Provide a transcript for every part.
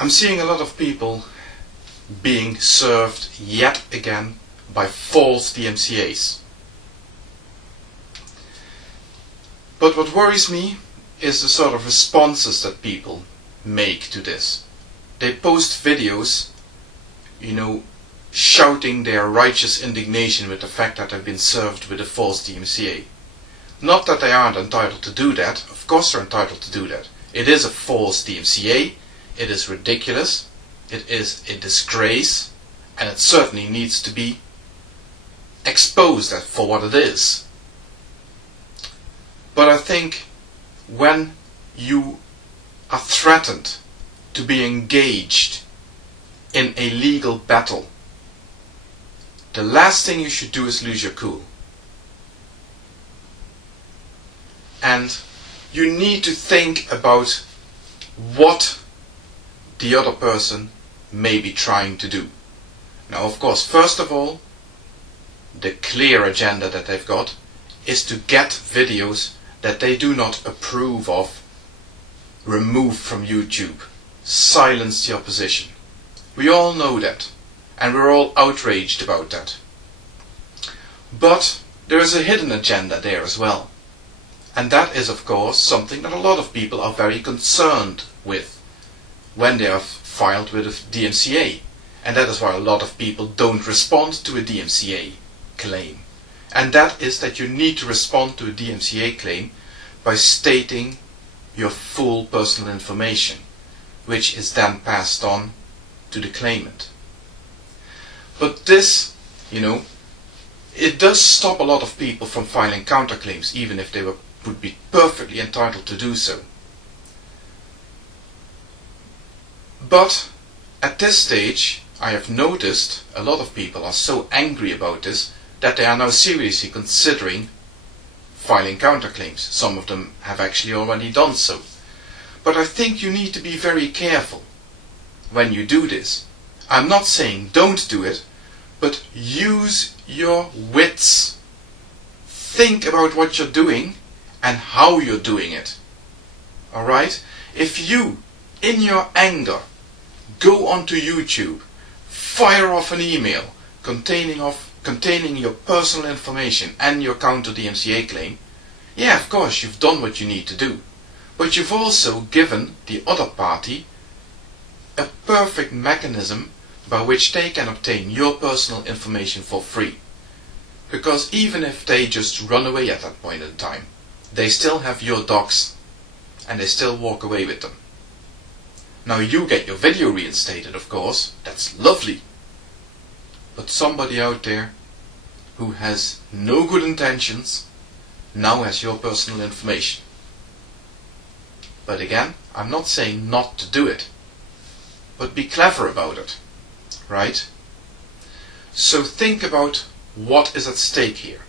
I'm seeing a lot of people being served yet again by false DMCAs. But what worries me is the sort of responses that people make to this. They post videos, shouting their righteous indignation with the fact that they've been served with a false DMCA. Not that they aren't entitled to do that, of course they're entitled to do that. It is a false DMCA, it is ridiculous, it is a disgrace, and it certainly needs to be exposed for what it is. But I think when you are threatened to be engaged in a legal battle, the last thing you should do is lose your cool. And you need to think about what the other person may be trying to do. Now, of course, first of all, the clear agenda that they've got is to get videos that they do not approve of removed from YouTube. Silence the opposition. We all know that, and we're all outraged about that. But there is a hidden agenda there as well. And that is, of course, something that a lot of people are very concerned with when they are filed with a DMCA. And that is why a lot of people don't respond to a DMCA claim. And that is that you need to respond to a DMCA claim by stating your full personal information, which is then passed on to the claimant. But this, it does stop a lot of people from filing counterclaims, even if they would be perfectly entitled to do so. But at this stage, I have noticed a lot of people are so angry about this that they are now seriously considering filing counterclaims. Some of them have actually already done so. But I think you need to be very careful when you do this. I'm not saying don't do it, but use your wits. Think about what you're doing and how you're doing it. Alright? If you, in your anger, go onto YouTube, fire off an email containing your personal information and your counter DMCA claim, yeah, of course, you've done what you need to do. But you've also given the other party a perfect mechanism by which they can obtain your personal information for free. Because even if they just run away at that point in time, they still have your docs and they still walk away with them. Now you get your video reinstated, of course, that's lovely. But somebody out there who has no good intentions now has your personal information. But again, I'm not saying not to do it, but be clever about it, right? So think about what is at stake here.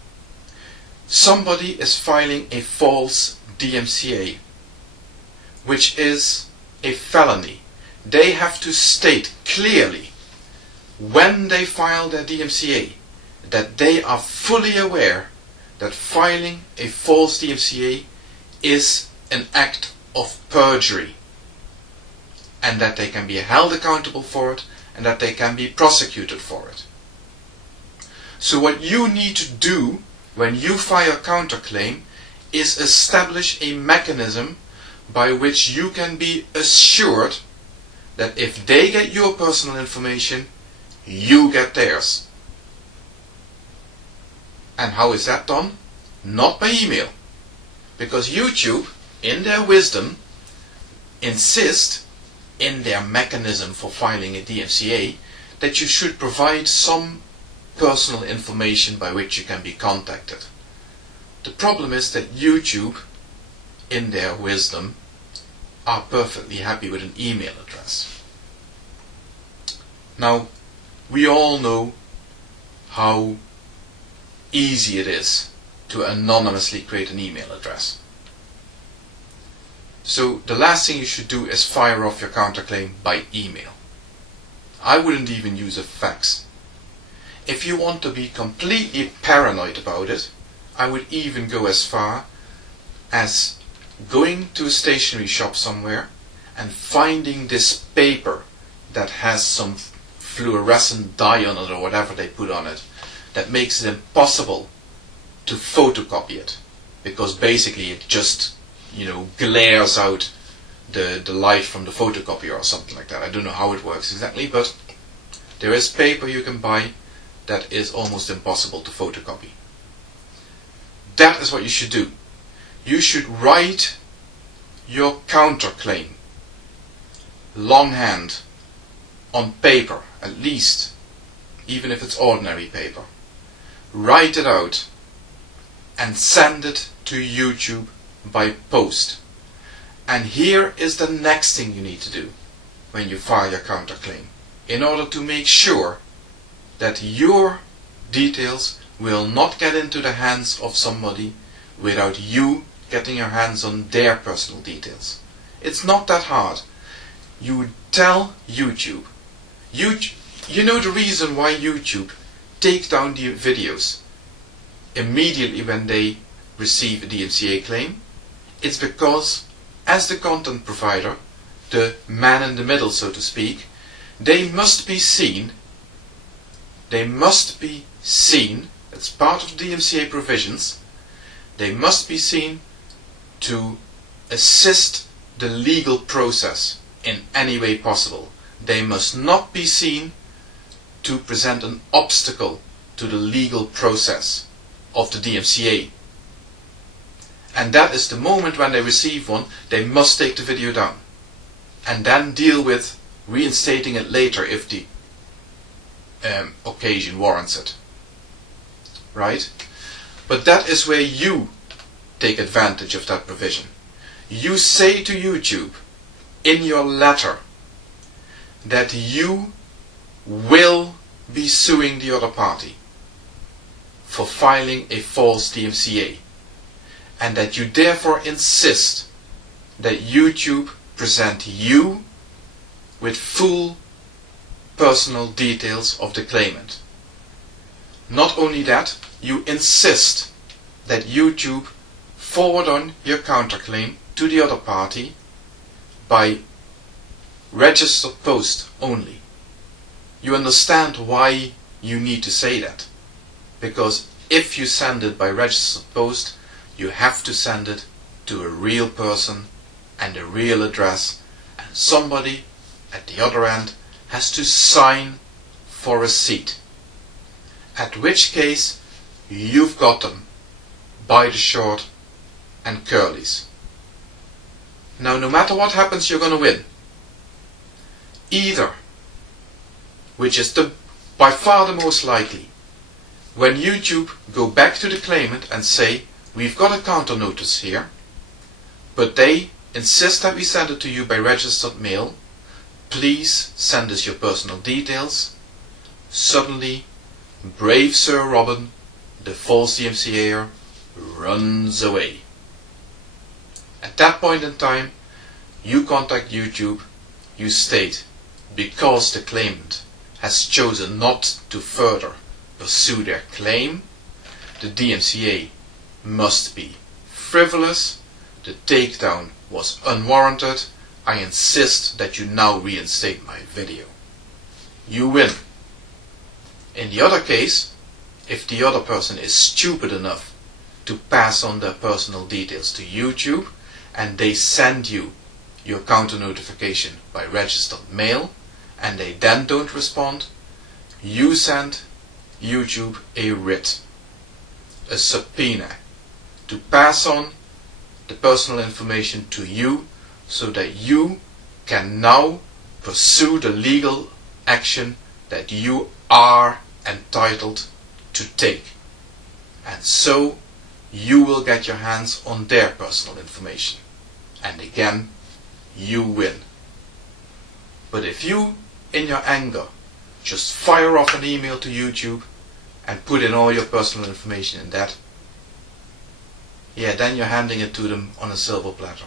Somebody is filing a false DMCA, which is a felony. They have to state clearly when they file their DMCA that they are fully aware that filing a false DMCA is an act of perjury, and that they can be held accountable for it and that they can be prosecuted for it. So what you need to do when you file a counterclaim is establish a mechanism by which you can be assured that if they get your personal information, you get theirs. And how is that done? Not by email. Because YouTube, in their wisdom, insist in their mechanism for filing a DMCA that you should provide some personal information by which you can be contacted. The problem is that YouTube, in their wisdom, are perfectly happy with an email address. Now, we all know how easy it is to anonymously create an email address. So the last thing you should do is fire off your counterclaim by email. I wouldn't even use a fax. If you want to be completely paranoid about it, I would even go as far as going to a stationery shop somewhere and finding this paper that has some fluorescent dye on it or whatever they put on it, that makes it impossible to photocopy it, because basically it just, glares out the light from the photocopier or something like that. I don't know how it works exactly, but there is paper you can buy that is almost impossible to photocopy. That is what you should do. You should write your counterclaim longhand on paper, at least, even if it's ordinary paper. Write it out and send it to YouTube by post. And here is the next thing you need to do when you file your counterclaim, in order to make sure that your details will not get into the hands of somebody without you getting your hands on their personal details. It's not that hard. You tell YouTube. You know the reason why YouTube take down the videos immediately when they receive a DMCA claim? It's because, as the content provider, the man in the middle, so to speak, they must be seen. They must be seen. It's part of the DMCA provisions. They must be seen to assist the legal process in any way possible. They must not be seen to present an obstacle to the legal process of the DMCA. And that is the moment when they receive one, they must take the video down and then deal with reinstating it later if the occasion warrants it. Right? But that is where you take advantage of that provision. You say to YouTube in your letter that you will be suing the other party for filing a false DMCA, and that you therefore insist that YouTube present you with full personal details of the claimant. Not only that, you insist that YouTube forward on your counterclaim to the other party by registered post only. You understand why you need to say that? Because if you send it by registered post, you have to send it to a real person and a real address, and somebody at the other end has to sign for receipt. At which case you've got them by the short and curlies. Now, no matter what happens, you're going to win. Either, which is by far the most likely, when YouTube go back to the claimant and say, we've got a counter notice here, but they insist that we send it to you by registered mail, please send us your personal details. Suddenly, brave Sir Robin, the false DMCAer, runs away. At that point in time, you contact YouTube, you state, because the claimant has chosen not to further pursue their claim, the DMCA must be frivolous, the takedown was unwarranted, I insist that you now reinstate my video. You win. In the other case, if the other person is stupid enough to pass on their personal details to YouTube and they send you your counter notification by registered mail and they then don't respond, you send YouTube a writ, a subpoena, to pass on the personal information to you so that you can now pursue the legal action that you are entitled to take. And so you will get your hands on their personal information. And again, you win. But if you, in your anger, just fire off an email to YouTube and put in all your personal information in that, yeah, then you're handing it to them on a silver platter.